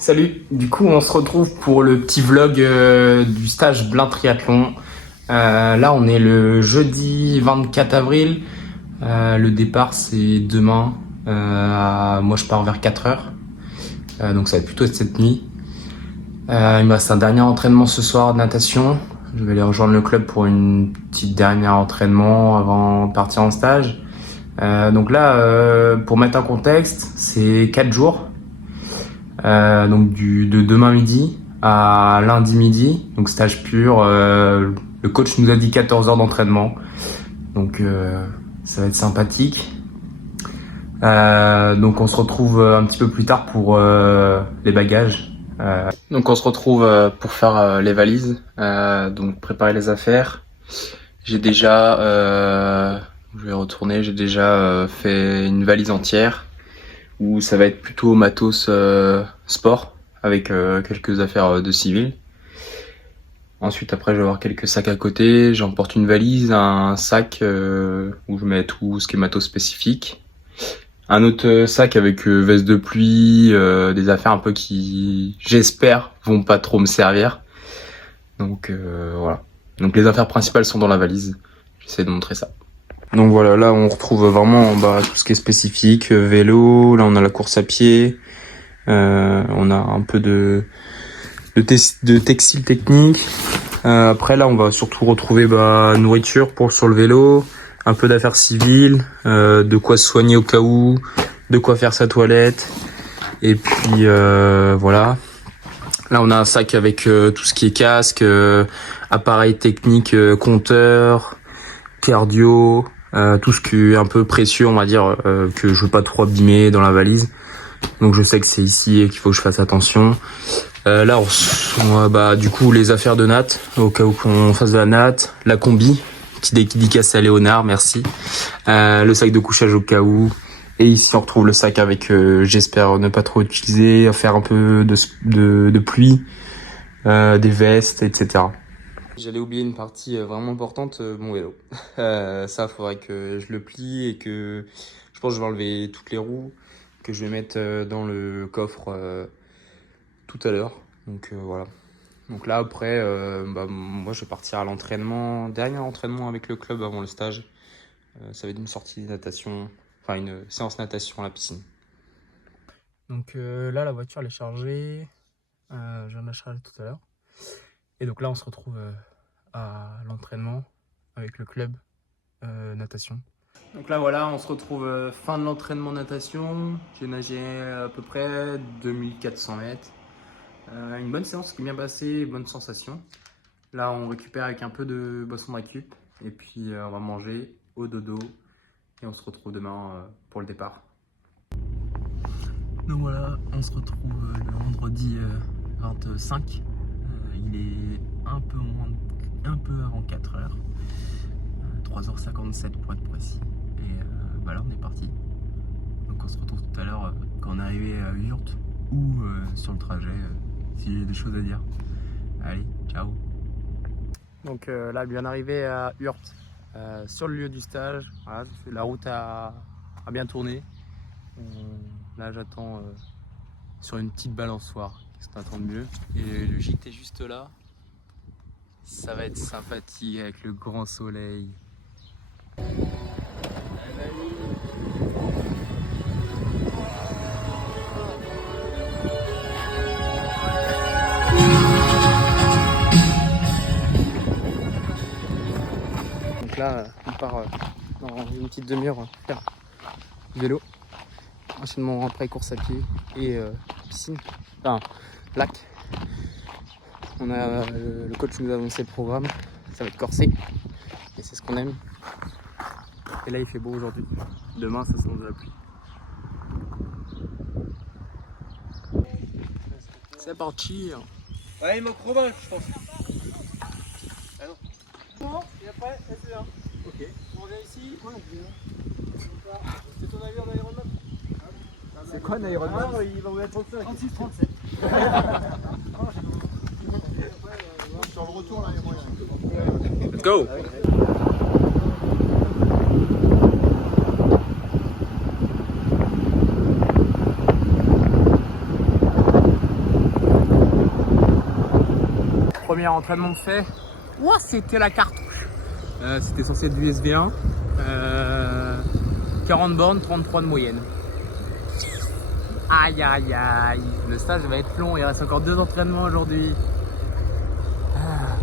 Salut, du coup on se retrouve pour le petit vlog du stage Blin Triathlon. Là on est le jeudi 24 avril. Le départ c'est demain. Moi je pars vers 4 heures. Donc ça va être plutôt cette nuit. Il me reste un dernier entraînement ce soir de natation. Je vais aller rejoindre le club pour une petite dernière entraînement avant de partir en stage. Donc là, pour mettre un contexte, c'est 4 jours. Donc de demain midi à lundi midi, donc stage pur. Le coach nous a dit 14 heures d'entraînement, donc ça va être sympathique. Donc on se retrouve un petit peu plus tard pour les bagages. Donc on se retrouve pour faire les valises, donc préparer les affaires. J'ai déjà, je vais retourner, j'ai déjà fait une valise entière où ça va être plutôt matos sport avec quelques affaires de civil. Ensuite, après, je vais avoir quelques sacs à côté. J'emporte une valise, un sac où je mets tout ce qui est matos spécifique. Un autre sac avec veste de pluie, des affaires un peu qui, j'espère, vont pas trop me servir. Donc voilà. Donc les affaires principales sont dans la valise. J'essaie de montrer ça. Donc voilà, là on retrouve vraiment tout ce qui est spécifique, vélo, là on a la course à pied, on a un peu de textile technique. Après là on va surtout retrouver nourriture sur le vélo, un peu d'affaires civiles, de quoi se soigner au cas où, de quoi faire sa toilette, et puis voilà. Là on a un sac avec tout ce qui est casque, appareil technique, compteur, cardio, tout ce qui est un peu précieux, on va dire, que je veux pas trop abîmer dans la valise. Donc je sais que c'est ici et qu'il faut que je fasse attention. Là, du coup, les affaires de natte, au cas où qu'on fasse de la natte, la combi, qui dédicace à Léonard, merci. Le sac de couchage au cas où. Et ici, on retrouve le sac avec, j'espère ne pas trop utiliser, faire un peu de pluie, des vestes, etc. J'allais oublier une partie vraiment importante, mon vélo. Ça, faudrait que je le plie et que je pense que je vais enlever toutes les roues, que je vais mettre dans le coffre tout à l'heure. Donc voilà. Donc là après, moi je vais partir à l'entraînement, dernier entraînement avec le club avant le stage. Ça va être une sortie de natation, enfin une séance natation à la piscine. Donc là la voiture elle est chargée, je viens de la charger tout à l'heure. Et donc là on se retrouve à l'entraînement avec le club natation. Donc là voilà, on se retrouve fin de l'entraînement natation. J'ai nagé à peu près 2400 mètres. Une bonne séance qui est bien passée, bonne sensation. Là on récupère avec un peu de boisson récup et puis on va manger au dodo et on se retrouve demain pour le départ. Donc voilà, on se retrouve le vendredi 25. Il est un peu avant 4 heures. 3h57 pour être précis. Et là on est parti. Donc on se retrouve tout à l'heure quand on est arrivé à Urt ou sur le trajet si j'ai des choses à dire. Allez, ciao. Donc là bien arrivé à Urt, sur le lieu du stage. Voilà, la route a bien tourné. Là j'attends sur une petite balançoire. Qu'est-ce qu'on attend de mieux? Et le gîte est juste là. Ça va être sympathique avec le grand soleil. Donc là, on part dans une petite demi-heure faire vélo. Enchaînement après course à pied et piscine, enfin lac. On a le coach nous a annoncé le programme, ça va être corsé et c'est ce qu'on aime. Et là il fait beau aujourd'hui, demain ça s'annonce de la pluie. C'est parti. Ouais, il manque Robin, je pense. Ah non. Bon, et après, c'est là. Ok. On revient ici. C'est ton avis en Ironman? C'est quoi un Ironman? Ah, il va vous mettre 36, 37. Sur le retour, là, il y a moyen. Let's go. premier entraînement de fait. Ouah, c'était la cartouche. C'était censé être du SV1. 40 bornes, 33 de moyenne. Aïe aïe aïe. Le stage va être long, il reste encore 2 entraînements aujourd'hui.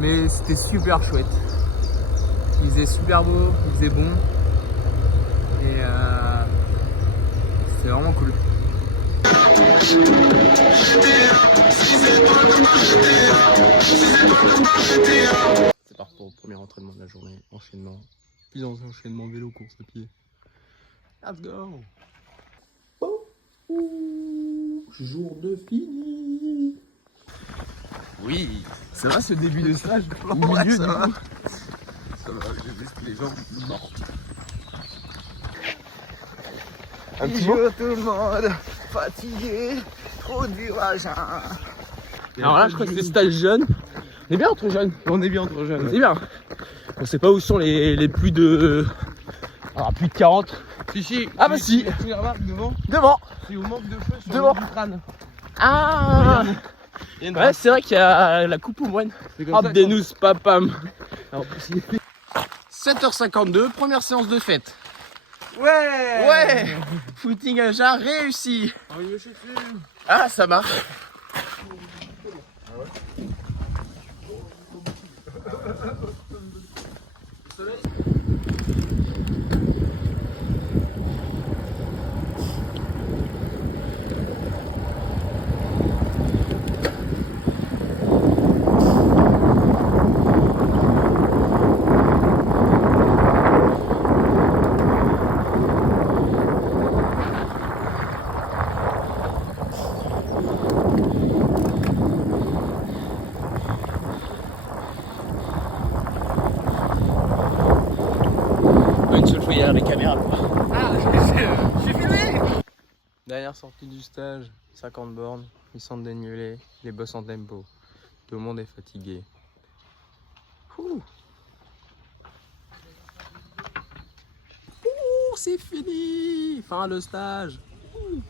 Mais c'était super chouette. Il faisait super beau, il faisait bon. Et c'était vraiment cool. C'est parti pour le premier entraînement de la journée. Enchaînement. Puis enchaînement vélo, course à pied. Let's go. Jour de fini. Oui, ça va ce début de stage. Ouais, ça va. Ça va, j'ai laissé les jambes mortes. Un petit mot. Bonjour tout le monde, fatigué, trop dur vagin. Alors là, je crois que c'est stage jeune. On est bien entre jeunes. On est bien entre jeunes. C'est bien. On sait pas où sont les plus de. Alors, plus de 40. Si. Ah bah si. Tu les remarques devant? Devant. C'est au manque de feu sur Devant. le crâne. Ah. Il y a une Ouais, c'est vrai qu'il y a la coupe aux moines. C'est comme Hop, ça des nous, papam. qu'on- 7h52, première séance de fête. Ouais. Ouais. Footing à jar réussi. On lui met dessus. Ah, ça marche. Une seule fois, il y a les caméras. Ah, j'ai filmé. Dernière sortie du stage, 50 bornes, ils sont dénivelés, les boss en tempo. Tout le monde est fatigué. Ouh, c'est fini. Fin de stage. Ouh.